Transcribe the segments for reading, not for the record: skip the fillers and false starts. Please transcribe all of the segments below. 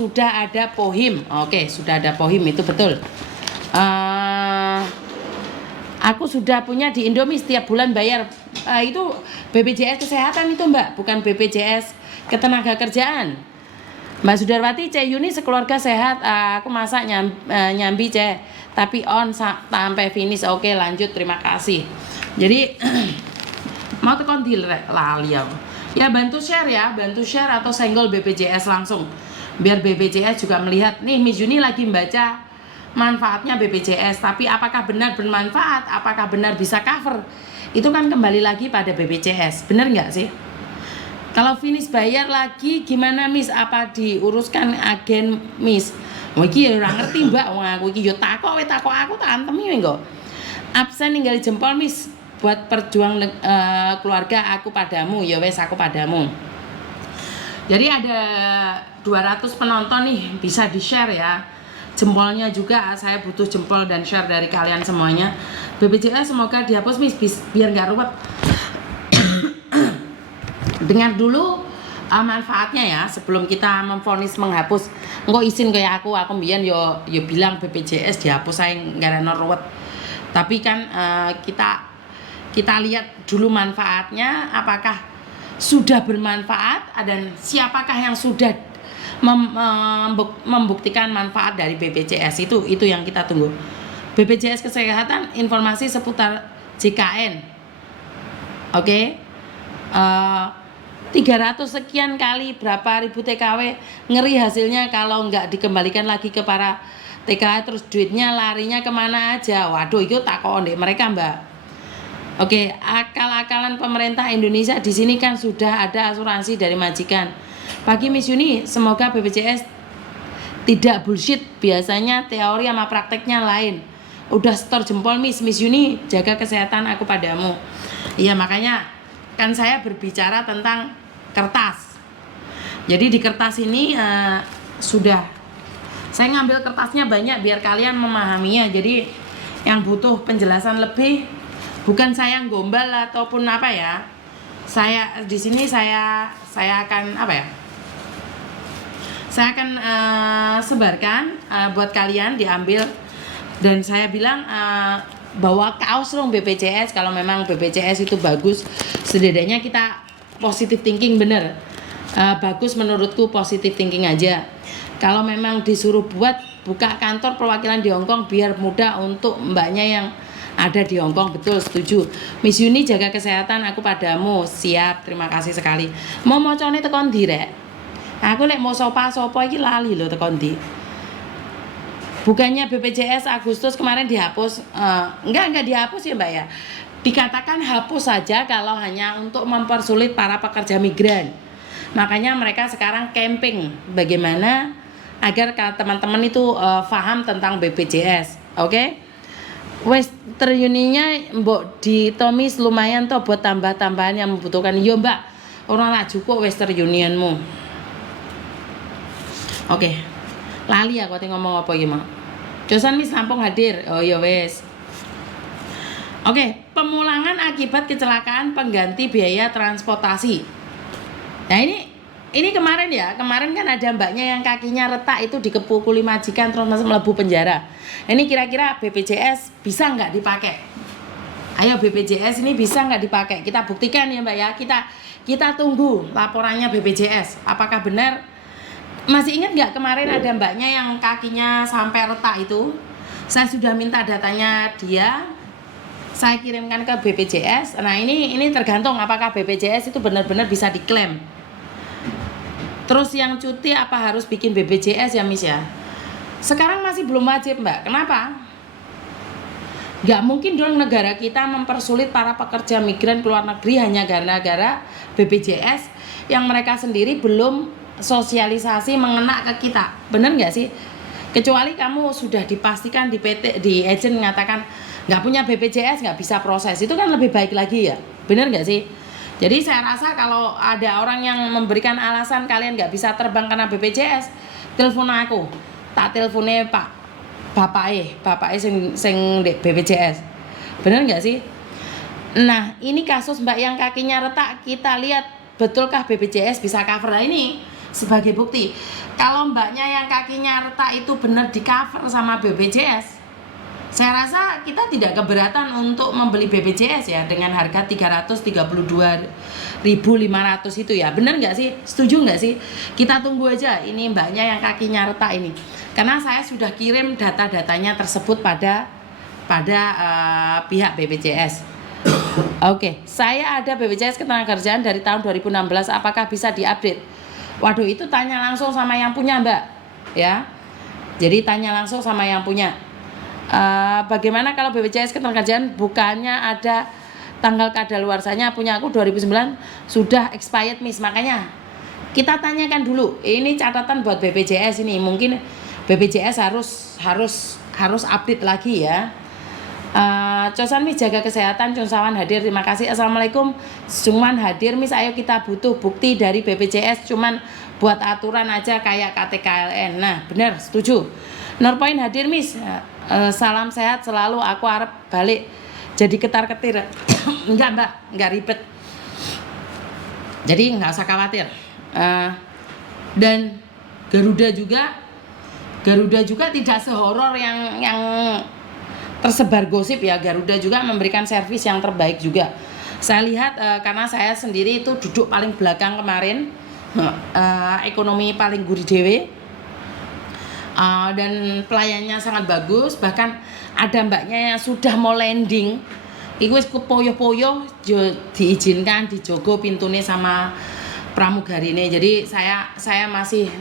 Sudah ada POHIM. Oke, sudah ada POHIM, itu betul. Aku sudah punya di Indomie, setiap bulan bayar. Itu BPJS Kesehatan itu Mbak, bukan BPJS Ketenagakerjaan. Mbak Sudarwati, Cek Yuni sekeluarga sehat. Aku masak nyambi Cek, tapi on sampai finish. Oke, lanjut, terima kasih. Jadi mau tekan deal lali ya, bantu share ya, bantu share atau senggol BPJS langsung, biar BPJS juga melihat nih Miss Yuni lagi membaca manfaatnya BPJS, tapi apakah benar bermanfaat, apakah benar bisa cover, itu kan kembali lagi pada BPJS. Bener nggak sih? Kalau finish bayar lagi gimana Miss, apa diuruskan agen Miss? Iki ya ora ngerti Mbak, wong aku iki yo takok aku tak antemi kok. Absen ninggal jempol Miss, buat perjuang keluarga aku padamu, ya wes aku padamu. Jadi ada 200 penonton nih, bisa di share ya jempolnya juga, saya butuh jempol dan share dari kalian semuanya. BPJS semoga dihapus Miss, biar nggak ruwet. Dengar dulu manfaatnya ya sebelum kita memvonis menghapus. Engko izin kayak aku mbiyen yo bilang BPJS dihapus, saya nggak ada ruwet. Tapi kan kita lihat dulu manfaatnya, apakah sudah bermanfaat dan siapakah yang sudah membuktikan manfaat dari BPJS. Itu yang kita tunggu. BPJS Kesehatan, informasi seputar JKN. Oke. 300 sekian kali berapa ribu TKW, ngeri hasilnya kalau nggak dikembalikan lagi ke para TKW, terus duitnya larinya kemana aja. Waduh, itu takon deh mereka Mbak. Oke, akal-akalan pemerintah Indonesia di sini kan sudah ada asuransi dari majikan. Pagi Miss Yuni, semoga BPJS tidak bullshit, biasanya teori sama prakteknya lain. Udah setor jempol Miss Yuni, jaga kesehatan aku padamu. Iya, makanya kan saya berbicara tentang kertas. Jadi di kertas ini sudah saya ngambil kertasnya banyak biar kalian memahaminya. Jadi yang butuh penjelasan lebih, bukan saya gombal ataupun apa ya. Saya di sini saya akan apa ya? Saya akan sebarkan buat kalian diambil, dan saya bilang bawa kaos dong BPJS. Kalau memang BPJS itu bagus, setidaknya kita positive thinking, bener. Bagus menurutku positive thinking aja. Kalau memang disuruh buka kantor perwakilan di Hongkong biar mudah untuk mbaknya yang ada di Hongkong, betul, setuju. Miss Yuni, jaga kesehatan aku padamu. Siap, terima kasih sekali. Mau mocone tekon ndi rek? Aku lek mau sopa iki lali lho tekon ndi. Bukannya BPJS Agustus kemarin dihapus, enggak dihapus ya Mbak ya. Dikatakan hapus saja kalau hanya untuk mempersulit para pekerja migran. Makanya mereka sekarang camping bagaimana agar teman-teman itu paham tentang BPJS. Oke? Western Unionnya mbok di Tomis lumayan toh buat tambah-tambahan yang membutuhkan. Yo Mbak, orang tak cukup Western Unionmu. Oke. Lali aku ngomong apa gimana? Josan Miss Lampung hadir. Oh ya wes. Oke, pemulangan akibat kecelakaan pengganti biaya transportasi. Nah ini kemarin kan ada mbaknya yang kakinya retak itu dikepukuli majikan terus masuk melebu penjara. Ini kira-kira BPJS bisa nggak dipakai? Ayo BPJS ini bisa nggak dipakai? Kita buktikan ya Mbak ya. Kita tunggu laporannya BPJS. Apakah benar? Masih ingat nggak kemarin ada mbaknya yang kakinya sampai retak itu? Saya sudah minta datanya dia, saya kirimkan ke BPJS. Nah ini tergantung apakah BPJS itu benar-benar bisa diklaim. Terus yang cuti apa harus bikin BPJS ya Miss ya? Sekarang masih belum wajib Mbak. Kenapa? Nggak mungkin dong negara kita mempersulit para pekerja migran ke luar negeri hanya gara-gara BPJS yang mereka sendiri belum sosialisasi mengena ke kita. Bener nggak sih? Kecuali kamu sudah dipastikan di PT, di agent mengatakan nggak punya BPJS nggak bisa proses, itu kan lebih baik lagi ya. Bener nggak sih? Jadi saya rasa kalau ada orang yang memberikan alasan kalian nggak bisa terbang karena BPJS, telepon aku, tak teleponnya bapaknya sing BPJS. Bener nggak sih? Nah ini kasus mbak yang kakinya retak, kita lihat betulkah BPJS bisa cover. Nah, ini sebagai bukti. Kalau mbaknya yang kakinya retak itu benar di cover sama BPJS, saya rasa kita tidak keberatan untuk membeli BPJS ya dengan harga 332.500 itu ya. Bener nggak sih? Setuju nggak sih? Kita tunggu aja ini mbaknya yang kakinya retak ini. Karena saya sudah kirim data-datanya tersebut pada pihak BPJS. Oke, saya ada BPJS Ketenagakerjaan dari tahun 2016. Apakah bisa diupdate? Waduh, itu tanya langsung sama yang punya, Mbak. Ya. Jadi tanya langsung sama yang punya. Bagaimana kalau BPJS Ketenagakerjaan bukannya ada tanggal kadaluarsanya, punya aku 2009 sudah expired, Miss. Makanya kita tanyakan dulu. Ini catatan buat BPJS ini. Mungkin BPJS harus update lagi ya. Cosan Miss, jaga kesehatan. Cungsawan hadir, terima kasih. Assalamualaikum. Cuman hadir Miss, ayo kita butuh bukti dari BPJS. Cuman buat aturan aja kayak KTKLN. Nah benar, setuju. Nurpoint hadir Miss. Salam sehat selalu. Aku harap balik jadi ketar-ketir. Enggak Mbak, enggak ribet. Jadi nggak usah khawatir. Dan Garuda juga tidak sehoror yang tersebar gosip ya. Garuda juga memberikan servis yang terbaik juga. Saya lihat karena saya sendiri itu duduk paling belakang kemarin, ekonomi paling gurih dewe, dan pelayannya sangat bagus. Bahkan ada mbaknya yang sudah mau landing, itu poyo-poyo diizinkan dijogo pintunya sama pramugarine. Jadi saya masih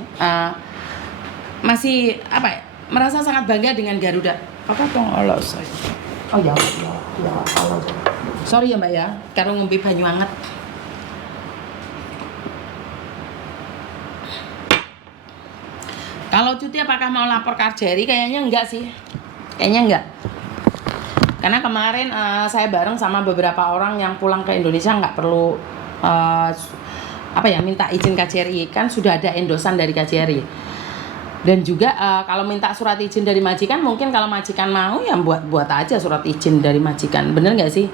apa ya, merasa sangat bangga dengan Garuda. Apa dong Allah saya. Oh ya Allah. Sorry ya Mbak ya, karo ngombe banyu anget. Kalau cuti apakah mau lapor Kajari? Kayaknya enggak sih. Kayaknya enggak. Karena kemarin saya bareng sama beberapa orang yang pulang ke Indonesia nggak perlu minta izin KJRI, kan sudah ada endosan dari KJRI. Dan juga kalau minta surat izin dari majikan, mungkin kalau majikan mau ya buat aja surat izin dari majikan. Bener nggak sih?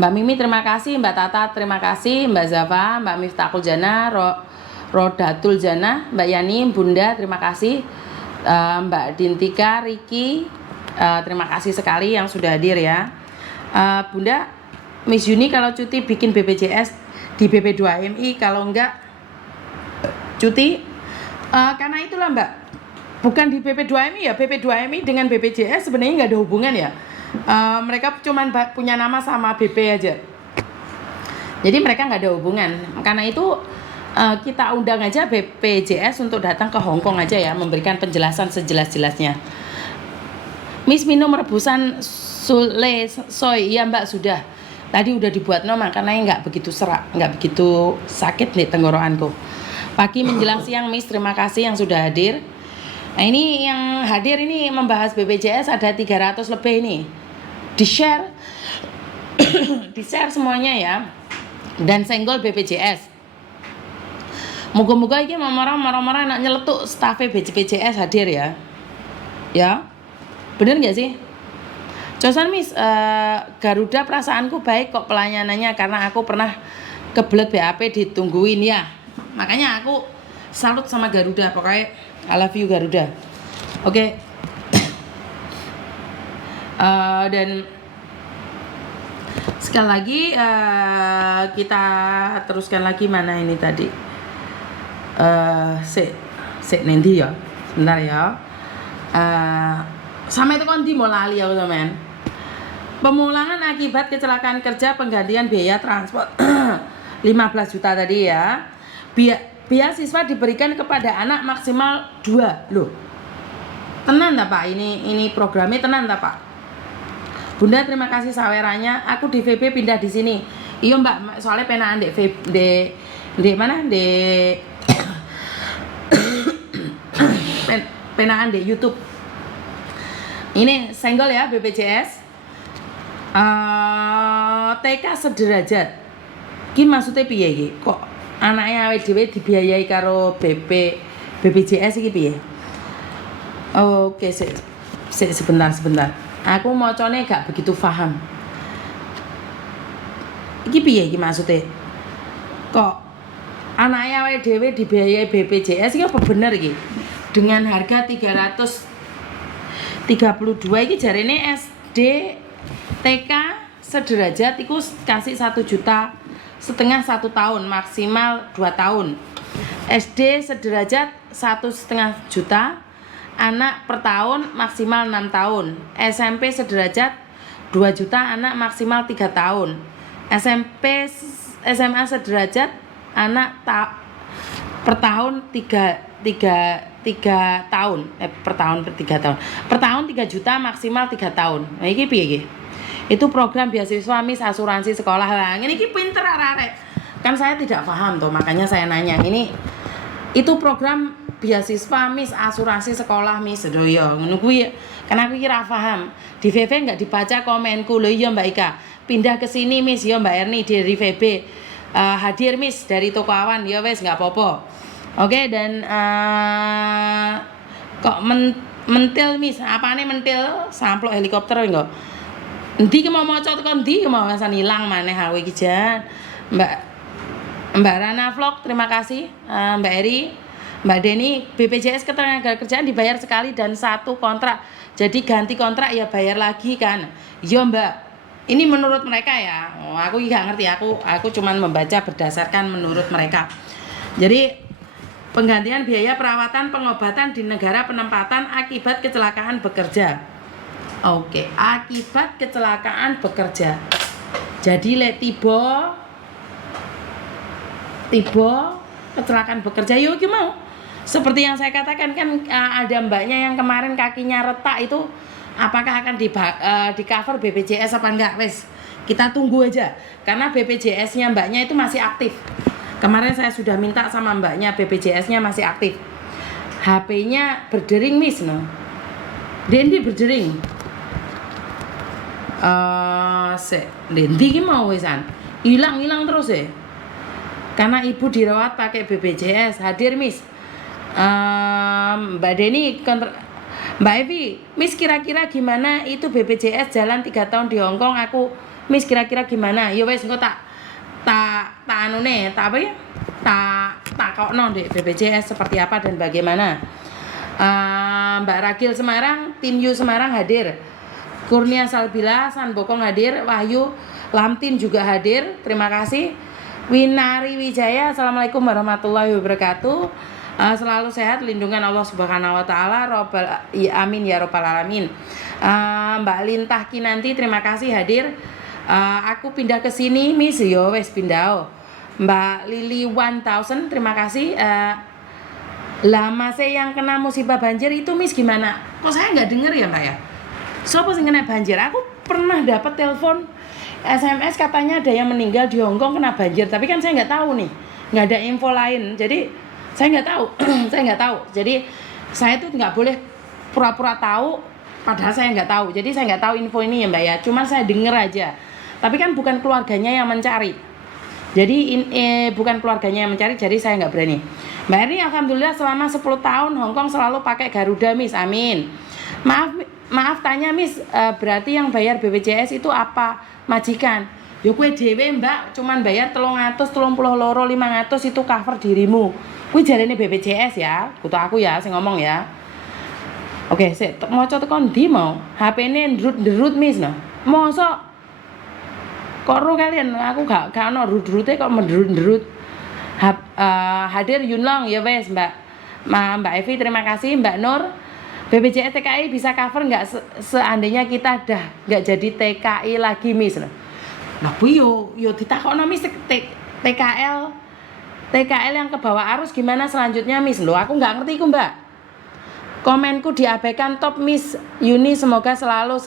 Mbak Mimi terima kasih, Mbak Tata terima kasih, Mbak Zafa, Mbak Miftahul Jana, Rodatul Jana, Mbak Yani, Bunda terima kasih, Mbak Dintika, Riki terima kasih sekali yang sudah hadir ya. Bunda, Miss Yuni kalau cuti bikin BPJS di BP2MI, kalau enggak cuti karena itulah Mbak, bukan di BP2MI ya. BP2MI dengan BPJS sebenarnya nggak ada hubungan ya. Mereka cuma punya nama sama BP aja. Jadi mereka nggak ada hubungan. Karena itu kita undang aja BPJS untuk datang ke Hong Kong aja ya, memberikan penjelasan sejelas-jelasnya. Miss minum rebusan soy, iya Mbak sudah. Tadi udah dibuat makanya nggak begitu serak, nggak begitu sakit nih tenggorokanku. Pagi menjelang siang Miss, terima kasih yang sudah hadir. Nah ini yang hadir ini membahas BPJS ada 300 lebih nih. Di-share di-share semuanya ya. Dan senggol BPJS. Moga-moga ini marah-marah nak nyeletuk staf BPJS hadir ya. Ya. Bener nggak sih? Cosan Miss, Garuda perasaanku baik kok pelayanannya, karena aku pernah kebelet BAP ditungguin ya. Makanya aku salut sama Garuda, pokoknya I love you Garuda. Oke. Dan sekali lagi kita teruskan lagi. Mana ini tadi? Nanti ya. Sebentar ya. Sampai itu kondi mau lali aku teman. Pemulangan akibat kecelakaan kerja, penggantian biaya transport 15 juta tadi ya. Beasiswa diberikan kepada anak maksimal 2. Loh. Tenan tak Pak? Ini programnya tenan tak Pak? Bunda terima kasih sawerannya. Aku di VB pindah di sini. Iya Mbak, soalnya penaan di mana? Di penaan di YouTube. Ini senggol ya BPJS. TK sederajat. Ki maksudnya piye iki? Kok anaknya awake dhewe dibiayai karo BPJS iki piye? Oke, sebentar. Aku macane gak begitu paham. Iki piye iki maksudnya? Kok Anaknya awake dhewe dibiayai BPJS iki apa bener iki? Dengan harga 332 iki jarene SD TK sederajat iku kasih 1,5 juta 1 tahun, maksimal 2 tahun. SD sederajat 1,5 juta, anak per tahun maksimal 6 tahun. SMP sederajat 2 juta, anak maksimal 3 tahun. SMA sederajat, anak per tahun 3 tahun. Per tahun 3 tahun. Per tahun 3 juta, maksimal 3 tahun. Nah iki piye iki? Itu program beasiswa Miss asuransi sekolah lah. Ini pinter arek. Kan saya tidak paham tuh, makanya saya nanya. Itu program beasiswa Miss asuransi sekolah Miss sedoyo. Ngono kuwi kan aku kira paham. Di VV enggak dibaca komenku. Lho iya Mbak Ika. Pindah ke sini Miss, ya Mbak Erni dari VB. Hadir Miss dari toko awan, ya wes enggak apa-apa. Oke, dan kok mentil Miss, apane mentil? Samplok helikopter enggak? Endi ki mau maca tekan ndi mau asan ilang maneh aku iki jan. Mbak Rana Vlog, terima kasih. Mbak Eri, Mbak Deni, BPJS Ketenagakerjaan dibayar sekali dan 1 kontrak. Jadi ganti kontrak ya bayar lagi kan. Iya Mbak. Ini menurut mereka ya. Aku nggak ngerti, aku cuman membaca berdasarkan menurut mereka. Jadi penggantian biaya perawatan pengobatan di negara penempatan akibat kecelakaan bekerja. Oke, akibat kecelakaan bekerja. Jadi tiba kecelakaan bekerja yo ki mau. Seperti yang saya katakan kan ada mbaknya yang kemarin kakinya retak itu, apakah akan di cover BPJS apa enggak? Wes, kita tunggu aja. Karena BPJS-nya mbaknya itu masih aktif. Kemarin saya sudah minta sama mbaknya, BPJS-nya masih aktif. HP-nya berdering Miss no. Dendi berdering. Dendi ki mau wesan. Hilang terus ya. Karena ibu dirawat pakai BPJS. Hadir Miss. Mbak Deni Mbak Evi, Miss kira-kira gimana itu BPJS jalan 3 tahun di Hongkong aku Miss kira-kira gimana? Ya wes engko tak anune, tak apa ya? Tak kokno deh BPJS seperti apa dan bagaimana. Mbak Ragil Semarang, Tim U Semarang hadir. Kurnia Salbila, San Bokong hadir, Wahyu Lamtin juga hadir. Terima kasih. Winari Wijaya, Assalamualaikum warahmatullahi wabarakatuh. Selalu sehat, lindungan Allah Subhanahu wa taala, amin ya rabbal alamin. Mbak Lintah Kinanti, terima kasih hadir. Aku pindah ke sini Miss, yo wes pindah. Mbak Lili 1000, terima kasih. Lama saya yang kena musibah banjir itu Miss gimana? Kok saya nggak denger ya Mbak ya? Siapa sih kena banjir? Aku pernah dapat telepon SMS katanya ada yang meninggal di Hongkong kena banjir, tapi kan saya nggak tahu nih, nggak ada info lain. Jadi saya nggak tahu, Jadi saya tuh nggak boleh pura-pura tahu, padahal saya nggak tahu. Jadi saya nggak tahu info ini ya Mbak ya. Cuma saya denger aja. Tapi kan bukan keluarganya yang mencari. Jadi bukan keluarganya yang mencari, jadi saya nggak berani. Mbak Erni, alhamdulillah selama 10 tahun Hongkong selalu pakai Garuda Miss, amin. Maaf tanya Miss, berarti yang bayar BPJS itu apa? Majikan. Yo kue dhewe Mbak, cuman bayar 332, 500 itu cover dirimu. Kuwi jarene BPJS ya, kutu aku ya sing ngomong ya. Oke, sik maca tekan ndi mau? HP-ne ndrut-ndrut Miss no. Mosok kok ro kalian, aku gak ono rut-rute kok mendrut-ndrut. Hadir Yunlong ya wes Mbak. Mbak Evi terima kasih, Mbak Nur. BPJS TKI bisa cover nggak seandainya kita dah nggak jadi TKI lagi Miss no. Nah kuwi yo ditakokno Miss TKL yang ke bawah arus gimana selanjutnya Miss? Loh aku nggak ngerti ku Mbak. Komenku diabaikan top Miss Yuni, semoga selalu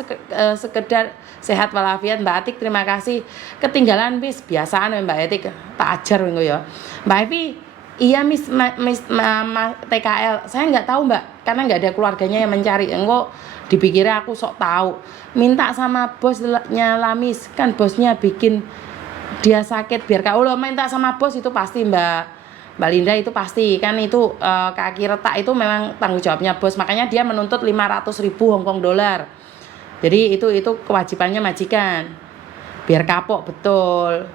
sekedar sehat walafiat. Mbak Atik terima kasih. Ketinggalan Miss, biasaan Mbak Atik tak ajar ngono ya. Mbak Evi, iya Miss TKL. Saya nggak tahu Mbak, karena nggak ada keluarganya yang mencari. Engko dipikirnya aku sok tahu. Minta sama bosnya lah Miss, kan bosnya bikin dia sakit biar kau minta sama bos itu pasti Mbak Linda, itu pasti kan itu kaki retak itu memang tanggung jawabnya bos, makanya dia menuntut 500.000 Hongkong dolar. Jadi itu kewajibannya majikan biar kapok betul.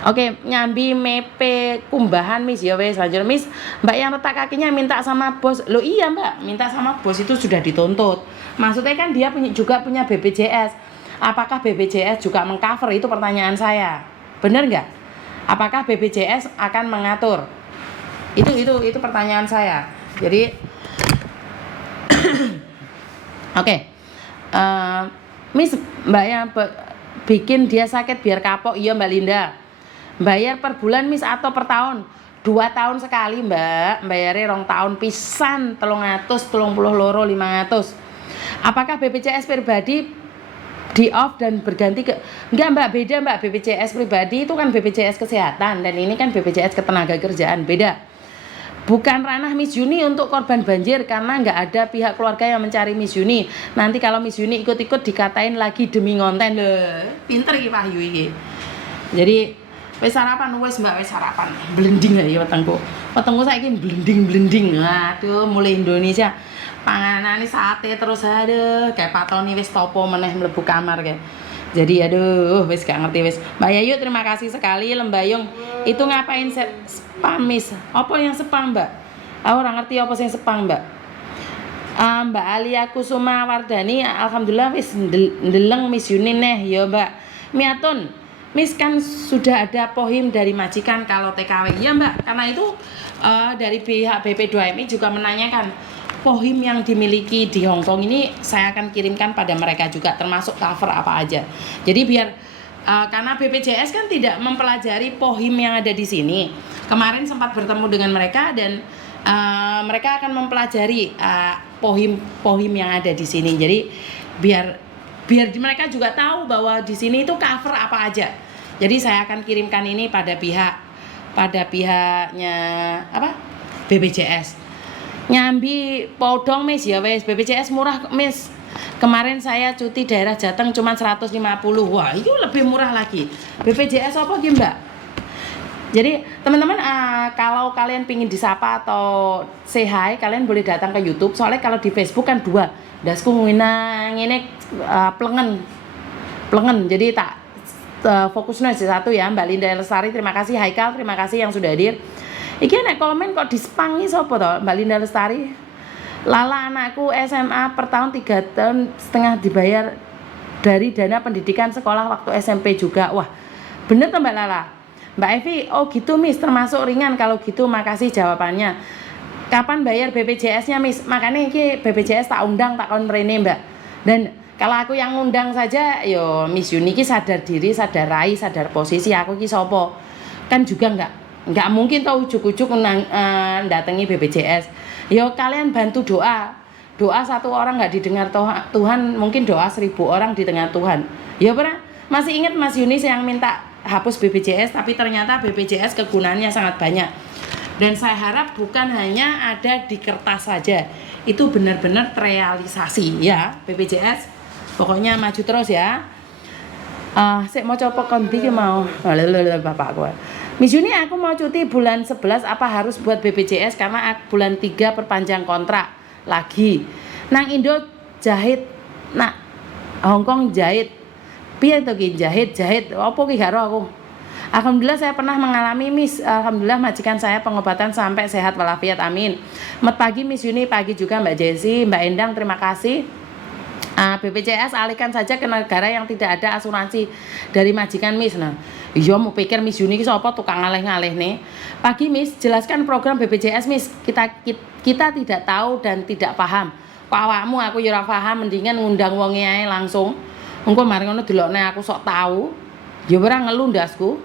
Oke, nyambi mepe kumbahan Miss ya wes lanjut Miss. Mbak yang retak kakinya minta sama bos. Loh iya Mbak, minta sama bos itu sudah dituntut. Maksudnya kan dia juga punya BPJS. Apakah BPJS juga mengcover itu pertanyaan saya. Bener nggak? Apakah BPJS akan mengatur? Itu pertanyaan saya. Jadi oke. Miss, Mbak yang bikin dia sakit biar kapok. Iya Mbak Linda. Bayar per bulan Miss atau per tahun? 2 tahun sekali Mbak, bayarnya 2 tahun pisan 332 500. Apakah BPJS pribadi di off dan berganti ke enggak Mbak, beda Mbak. BPJS pribadi itu kan BPJS kesehatan dan ini kan BPJS ketenagakerjaan, beda. Bukan ranah Miss Yuni untuk korban banjir karena nggak ada pihak keluarga yang mencari Miss Yuni. Nanti kalau Miss Yuni ikut-ikut dikatain lagi demi konten. Pinter iki Pak Yu iki. Jadi wis sarapan wis Mbak, wis sarapan. Blending ya wetengku. Wetengku saiki blending. Aduh, mulai Indonesia panganane sate terus aduh, kayak patoni wis topo meneh mlebu kamar kayak. Jadi aduh, wis gak ngerti wis. Mbak Yayu terima kasih sekali Lembayung. Itu ngapain spam Miss? Apa yang spam Mbak? Aku ora ngerti apa sing spam Mbak. Mbak Alia Kusuma Wardani alhamdulillah wis ndeleng Miss Yuni neh ya Mbak. Miatun Miss kan sudah ada pohim dari majikan kalau TKW. Iya Mbak, karena itu dari pihak BP2MI juga menanyakan pohim yang dimiliki di Hong Kong ini saya akan kirimkan pada mereka juga termasuk cover apa aja. Jadi biar karena BPJS kan tidak mempelajari pohim yang ada di sini. Kemarin sempat bertemu dengan mereka dan mereka akan mempelajari pohim yang ada di sini. Jadi biar mereka juga tahu bahwa di sini itu cover apa aja. Jadi saya akan kirimkan ini pada pihaknya BPJS. Nyambi podong Miss ya wes, BPJS murah Miss. Kemarin saya cuti daerah Jateng cuma 150. Wah, itu lebih murah lagi. BPJS apa gitu Mbak? Jadi teman-teman kalau kalian pingin disapa atau say hi, kalian boleh datang ke YouTube. Soalnya kalau di Facebook kan dua. Dasku ngene plengen. Jadi tak fokusnya di satu ya. Mbak Linda Lestari terima kasih, Haikal terima kasih yang sudah hadir. Iki nek komen kok dispangi sapa to Mbak Linda Lestari? Lala anakku SMA per tahun 3,5 tahun dibayar dari dana pendidikan sekolah waktu SMP juga. Wah, bener tuh Mbak Lala. Mbak Evi, oh gitu Miss, termasuk ringan kalau gitu, makasih jawabannya. Kapan bayar BPJS-nya Miss? Makanya iki BPJS tak undang tak kon mrene Mbak. Dan kalau aku yang undang saja, yo Miss Yuni ki sadar diri, sadar rai, sadar posisi aku ki sopo. Kan juga enggak mungkin tau ujuk-ujuk datangi BPJS. Yo kalian bantu doa satu orang nggak didengar Tuhan, mungkin doa 1000 orang didengar Tuhan. Ya pernah masih ingat Mas Yunis yang minta hapus BPJS, tapi ternyata BPJS kegunaannya sangat banyak. Dan saya harap bukan hanya ada di kertas saja, itu benar-benar terrealisasi ya BPJS. Pokoknya maju terus ya. Saya mau coba konti mau. Bapak gue. Miss Yuni, aku mau cuti bulan 11, apa harus buat BPJS karena bulan 3 perpanjang kontrak lagi. Nang Indo jahit, nak Hongkong jahit. Piye to ki jahit? Apa ki karo aku? Alhamdulillah saya pernah mengalami Miss. Alhamdulillah majikan saya pengobatan sampai sehat walafiat, amin. Selamat pagi Miss Yuni, pagi juga Mbak Jesi, Mbak Endang, terima kasih. BPJS alihkan saja ke negara yang tidak ada asuransi dari majikan Miss. Nah, iya mau pikir Miss Yuni ki sapa tukang ngalih-ngalih nih. Pagi Miss, jelaskan program BPJS Miss. Kita tidak tahu dan tidak paham. Kok awakmu aku ya ora paham, mendingan ngundang wonge ae langsung. Engko mari ngono delokne aku sok tahu. Ya ora ngeluh ndasku.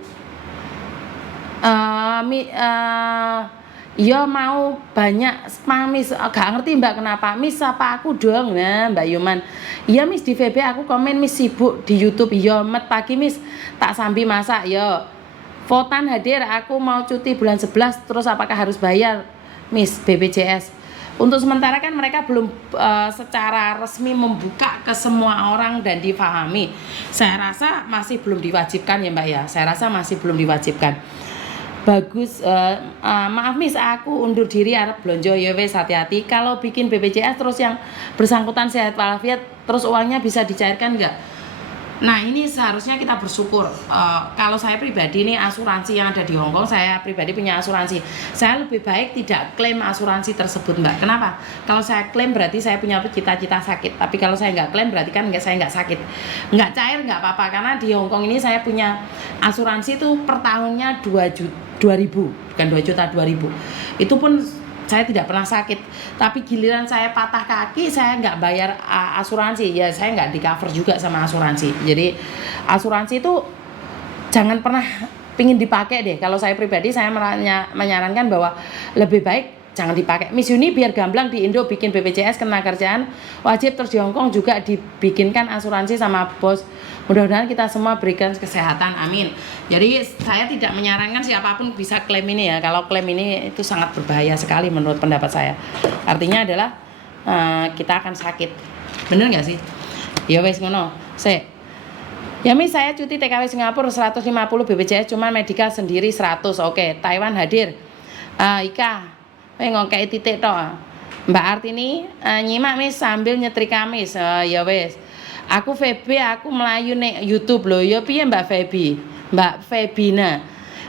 Iya mau banyak spam Miss, gak ngerti Mbak kenapa. Miss sapa aku dong. Nah Mbak Yuman, iya Miss di VB aku komen Miss sibuk di YouTube. Iya met pagi Miss tak sambil masak. Yo Votan hadir, aku mau cuti bulan 11. Terus apakah harus bayar Miss BPJS? Untuk sementara kan mereka belum secara resmi membuka ke semua orang dan difahami. Saya rasa masih belum diwajibkan ya Mbak ya. Saya rasa masih belum diwajibkan. Bagus, maaf Miss, aku undur diri arep blonjo ya wes, hati-hati. Kalau bikin BPJS terus yang bersangkutan sehat walafiat, terus uangnya bisa dicairkan enggak? Nah ini seharusnya kita bersyukur. Kalau saya pribadi ini asuransi yang ada di Hongkong, saya pribadi punya asuransi. Saya lebih baik tidak klaim asuransi tersebut, Mbak. Kenapa? Kalau saya klaim berarti saya punya cita-cita sakit. Tapi kalau saya nggak klaim berarti kan saya nggak sakit, nggak cair nggak apa-apa. Karena di Hongkong ini saya punya asuransi itu per tahunnya 2.000, bukan 2 juta 2.000. Itu pun saya tidak pernah sakit, tapi giliran saya patah kaki saya nggak bayar asuransi, ya saya nggak di cover juga sama asuransi. Jadi asuransi itu jangan pernah pingin dipakai deh. Kalau saya pribadi saya menyarankan bahwa lebih baik jangan dipakai. Miss Yuni biar gamblang di Indo bikin BPJS ketenagakerjaan wajib, terus di Hongkong juga dibikinkan asuransi sama bos. Mudah-mudahan kita semua berikan kesehatan, amin. Jadi saya tidak menyarankan siapapun bisa klaim ini ya. Kalau klaim ini itu sangat berbahaya sekali menurut pendapat saya. Artinya adalah kita akan sakit. Bener nggak sih? Ya wes ngono. Ya Miss, saya cuti TKW Singapura 150 BPJS, cuman medical sendiri 100. Oke, Taiwan hadir. Ika, ngongkei titik toh. Mbak Artini nyimak Miss sambil nyetrika Miss. Ya wes. Aku Feby, aku melayu nek YouTube loh. Ya piye Mbak Feby? Mbak Febina.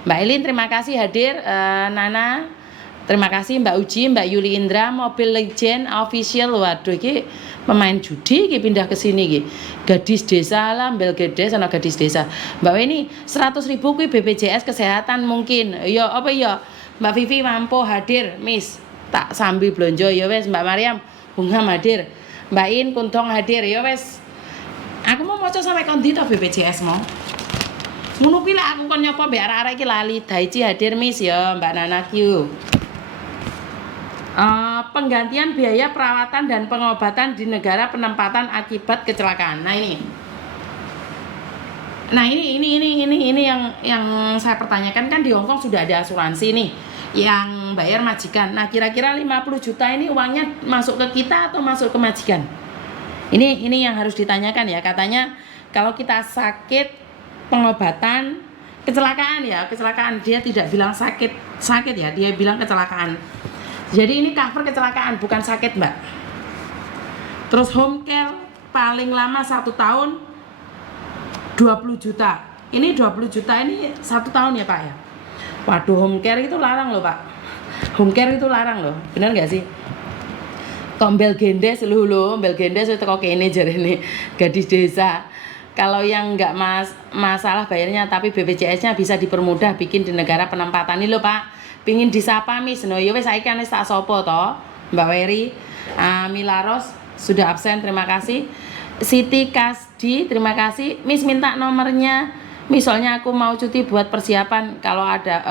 Mbak Elin terima kasih hadir. Nana terima kasih. Mbak Uji, Mbak Yuli Indra, Mobile Legend official. Waduh iki pemain judi iki pindah ke sini iki. Gadis desa lah, Mbel Gedes ana gadis desa. Mbak Weni 100.000 kuwi BPJS kesehatan mungkin. Ya apa ya? Mbak Vivi mampu hadir, Miss. Tak sambil blonjo ya wes. Mbak Mariam Bungham hadir. Mbak In Kuntong hadir ya wes. Aku mau maca sampai kondi to BPJS mau. Ngono pi lek aku kon nyopo mbek arek-arek iki lali. Daichi hadir Miss ya, Mbak Nana Q. Penggantian biaya perawatan dan pengobatan di negara penempatan akibat kecelakaan. Nah ini yang saya pertanyakan, kan di Hongkong sudah ada asuransi nih yang bayar majikan. Nah kira-kira 50 juta ini uangnya masuk ke kita atau masuk ke majikan? Ini yang harus ditanyakan ya. Katanya kalau kita sakit, pengobatan, kecelakaan dia tidak bilang sakit ya, dia bilang kecelakaan. Jadi ini cover kecelakaan bukan sakit Mbak. Terus home care paling lama 1 tahun 20 juta. Ini 20 juta ini 1 tahun ya Pak ya. Waduh, home care itu larang loh Pak. Home care itu larang loh, benar nggak sih? Tombel gendes Mbel gendes itu kok kene jarene gadis desa. Kalau yang nggak masalah bayarnya tapi BPJS-nya bisa dipermudah bikin di negara penempatan ini loh Pak. Pingin disapa Miss. No yo wis saiki kan tak sopo to. Mbak Weri, Milaros sudah absen, terima kasih. Siti Kasdi, terima kasih. Miss minta nomornya. Miss soalnya aku mau cuti buat persiapan. Kalau ada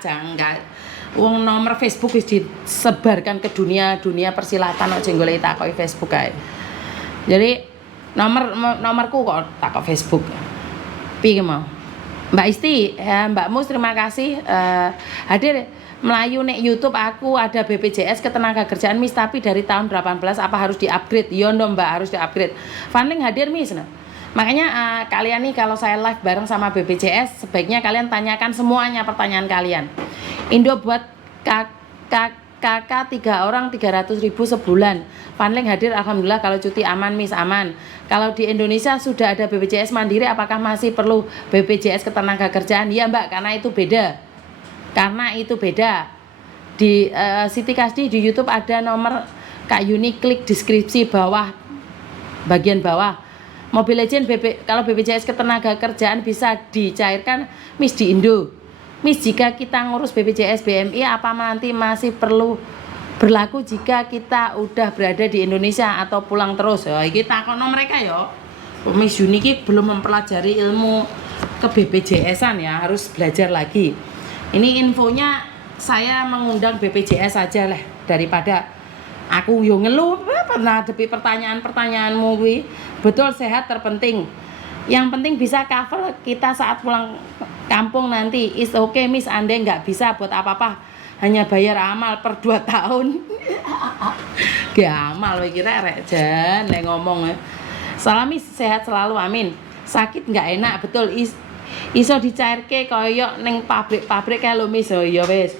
jangan. Wong nomor Facebook wis disebarkan ke dunia persilatan kok jenggole takoki Facebook kae. Jadi nomorku kok takok Facebook. Piye mau? Mbak Isti, Mbak Mus terima kasih hadir. Melayu nek YouTube aku ada BPJS ketenagakerjaan Miss, tapi dari tahun 18 apa harus di-upgrade? Yo no Mbak, harus di-upgrade. Funding hadir Miss. Makanya kalian nih kalau saya live bareng sama BPJS sebaiknya kalian tanyakan semuanya pertanyaan kalian. Indo buat kakak 3 orang 300.000 sebulan. Funling hadir alhamdulillah, kalau cuti aman Miss, aman. Kalau di Indonesia sudah ada BPJS mandiri, apakah masih perlu BPJS ketenagakerjaan? Iya Mbak, karena itu beda. Di Siti Kasdi di YouTube ada nomor Kak Yuni, klik deskripsi bagian bawah. Mobile Legend kalau BPJS ketenagakerjaan bisa dicairkan Miss di Indo. Miss, jika kita ngurus BPJS BMI apa nanti masih perlu berlaku jika kita udah berada di Indonesia atau pulang terus? Ya, iki takono mereka ya. Miss Yuni ki belum mempelajari ilmu ke BPJS-an ya, harus belajar lagi. Ini infonya saya mengundang BPJS saja lah daripada aku yo ngeluh pernah depi pertanyaan-pertanyaanmu kuwi. Betul, sehat terpenting. Yang penting bisa cover kita saat pulang kampung nanti. Is okay Miss, Anda nggak bisa buat apa-apa, hanya bayar amal per 2 tahun. Gak amal kira rek jan nek ngomong. Salam Miss, sehat selalu, amin. Sakit nggak enak, betul. Iso dicairke koyo ning pabrik kae lho Miss. Oh ya wis.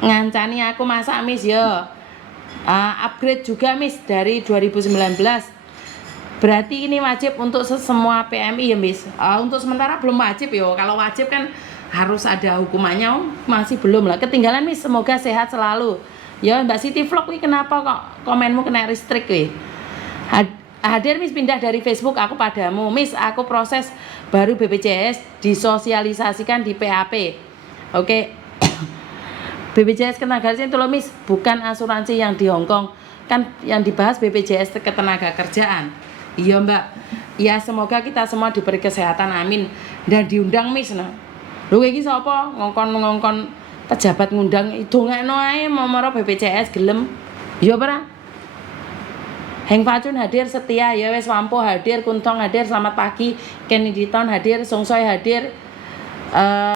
Ngancani aku masak Miss ya. Upgrade juga Miss dari 2019. Berarti ini wajib untuk semua PMI ya Miss. Untuk sementara belum wajib yo. Kalau wajib kan harus ada hukumannya. Masih belum lah. Ketinggalan Miss. Semoga sehat selalu. Ya Mbak Siti Vlog nih kenapa kok komenmu kena restrict wih? Hadir Miss pindah dari Facebook aku padamu. Miss aku proses baru BPJS disosialisasikan di PAP. Oke. BPJS Ketenagakerjaan itu loh Miss, bukan asuransi yang di Hongkong. Kan yang dibahas BPJS Ketenagakerjaan. Iya Mbak. Ya semoga kita semua diberi kesehatan amin dan diundang Miss nah. Lho iki sapa ngongkon pejabat ngundang idongekno ae momoro BPJS gelem. Ya ora? Heng Facun hadir, Setia ya wes Wampo hadir, Kuntong hadir, selamat pagi, Kenny Diton hadir, Songsoy hadir.